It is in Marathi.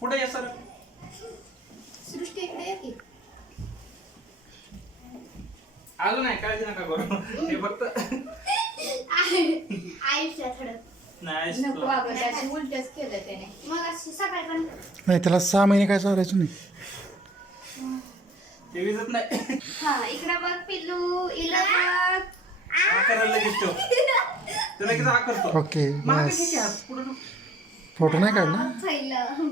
पुढे या सर. सृष्टी इकडे ये की. अजून आहे, काळजी नका करू. हे फक्त आयुष्यात थोडं नाही नको अगं, त्याची उलटच केलं त्याने. मग असं सकाळी पण नाही त्याला 6 महिने काय चालायचं नाही. ते विजत नाही. हा इकडे बघ पिल्लू इला बघ. करायला लगेच ठेव. ते लगेच करतो. ओके मागे बस. घे की हात, पुढं नको. फोटो नाही काढला. पहिलं